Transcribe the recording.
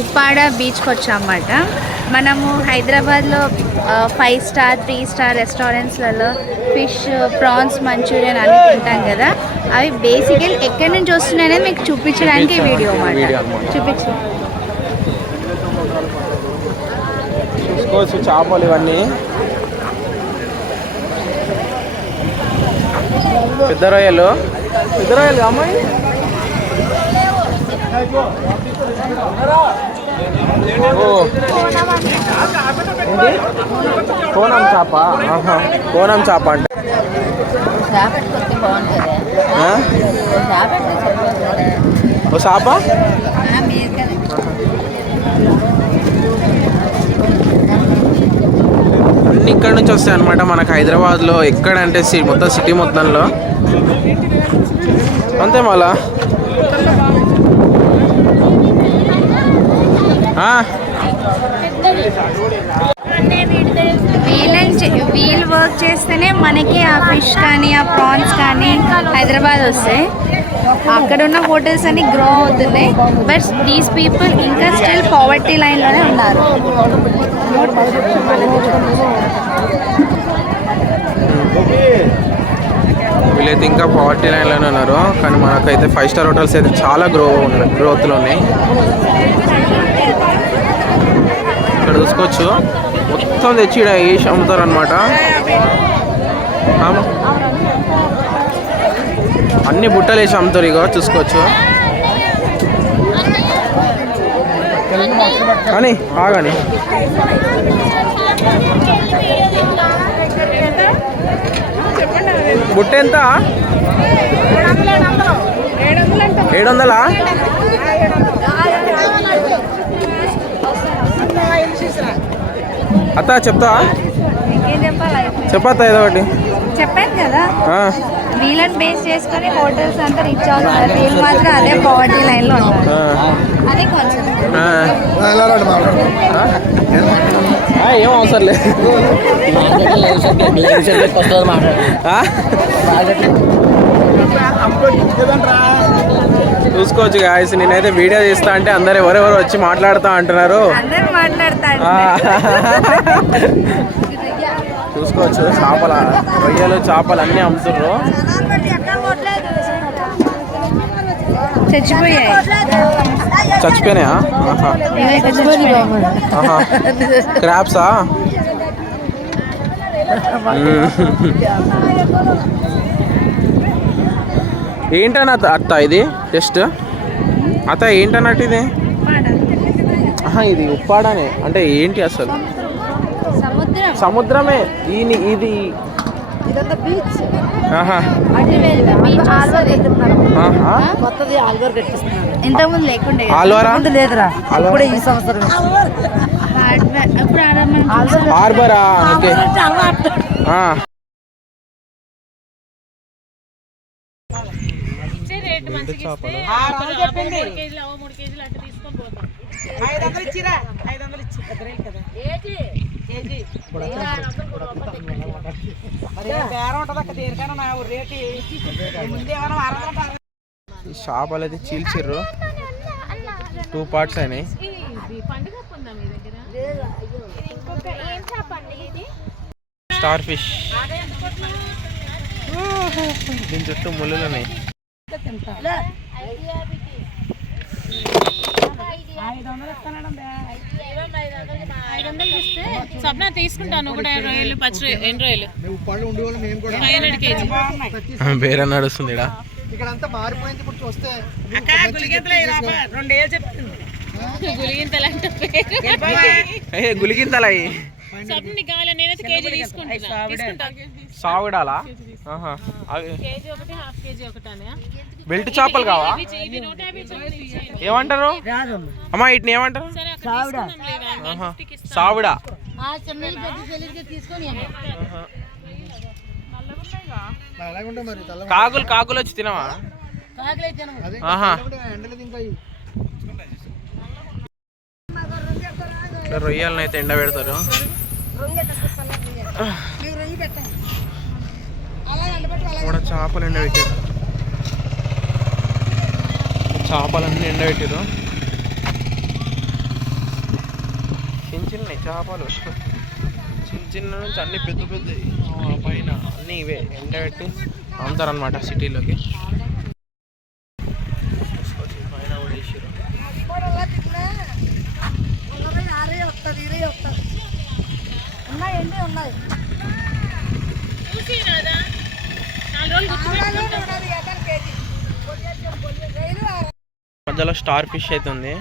ఉప్పాడ బీచ్కి వచ్చామన్నమాట. మనము హైదరాబాద్లో 5 స్టార్ 3 స్టార్ రెస్టారెంట్స్లలో ఫిష్ ప్రాన్స్ మంచూరియన్ అన్నీ తింటాం కదా. అవి బేసికల్ ఎక్కడి నుంచి వస్తున్నాయనేది మీకు చూపించడానికి వీడియో అన్నమాట. చూసుకోవచ్చు చేపలు ఇవన్నీ. పెద్ద రొయ్యలు అమ్మాయి. కోనం చేప. కోనం చేప అంటే ఓ చేప. అన్నీ ఇక్కడ నుంచి వస్తాయి అన్నమాట మనకు హైదరాబాద్లో. ఎక్కడంటే మొత్తం సిటీ మొత్తంలో అంతే. మళ్ళా వీల్ వర్క్ చేస్తేనే మనకి ఆ ఫిష్ కానీ ఆ ప్రాన్స్ కానీ హైదరాబాద్ వస్తాయి. అక్కడ ఉన్న హోటల్స్ అన్ని గ్రో అవుతున్నాయి. బట్ దీస్ పీపుల్ ఇంకా స్టిల్ పావర్టీ లైన్లోనే ఉన్నారు. వీళ్ళైతే ఇంకా పావర్టీ లైన్లోనే ఉన్నారు. కానీ మనకైతే 5 స్టార్ హోటల్స్ అయితే చాలా గ్రోత్లో ఉన్నాయి. ఇక్కడ చూసుకోవచ్చు మొత్తం తెచ్చి ఇక్కడ వేసి అమ్ముతారు అనమాట. అన్ని బుట్టలు వేసి అమ్ముతారు. ఇక చూసుకోవచ్చు. కానీ ఆగని బుట్ట ఎంత? 700. అత్త చెప్తా చెప్పత్తా ఏదో ఒకటి. చెప్పాను కదా, వీళ్ళని బేస్ చేసుకొని హోటల్స్ అంతా రీచ్ అవుతున్నారు. వీళ్ళు మాత్రం అదే పావర్టీ లైన్లో ఉన్నారు. అదే కాన్సెప్ట్. ఏం అవసరం లేదు. చూసుకోవచ్చు గాయస్. నేనైతే వీడియో తీస్తా అంటే అందరు ఎవరెవరు వచ్చి మాట్లాడుతా అంటున్నారు. చూసుకోవచ్చు చేపల రొయ్యలు చేపలు అన్నీ అమ్ముతుర్రు. చచ్చిపోయినాయా? క్రాబ్సా? ఏంటన్న అత్త ఇది టెస్ట్? అత్త ఏంటన్నట్టు ఇది? ఇది ఉప్పాడనే అంటే ఏంటి అసలు? సముద్రమే ఇది. ఇంతకుముందు లేకుండే ఈ సంవత్సరం హార్బరా. ఓకే. ఈ చేపలు అయితే చీల్చిర్రు. 2 పార్ట్స్ అయినాయి. Star fish. దీని చుట్టూ ముళ్ళులు ఉన్నాయి. స్వప్న తీసుకుంటాను కూడా రొయ్యలు పచ్చి ఎండు రొయ్యలు 500 కేజీ. వేరే నడుస్తుంది ఇక్కడంతా మారిపోయింది. ఇప్పుడు చూస్తే గులిగింతలు అయ్యి సావిడాలా? బెల్ట్ చేపలు కావా? ఏమంటారు అమ్మా వీటిని? ఏమంటారు? సావిడా. కాకులు వచ్చి తినవా? రొయ్యలను అయితే ఎండ పెడతారు. కూడా చేపలు ఎండబెట్టారు. చేపలన్నీ ఎండబెట్టారు. చేపలు చిన్న చిన్న నుంచి అన్ని పెద్ద పెద్ద పైన అన్నీ ఇవే ఎండబెట్టి అమ్ముతారనమాట సిటీలోకి. పైన కూడా వేసారు. చూసి రాదా 4 రోజులు గుర్తుపెట్టుకుంటాం. మధ్యలో స్టార్ ఫిష్ అయితే ఉంది.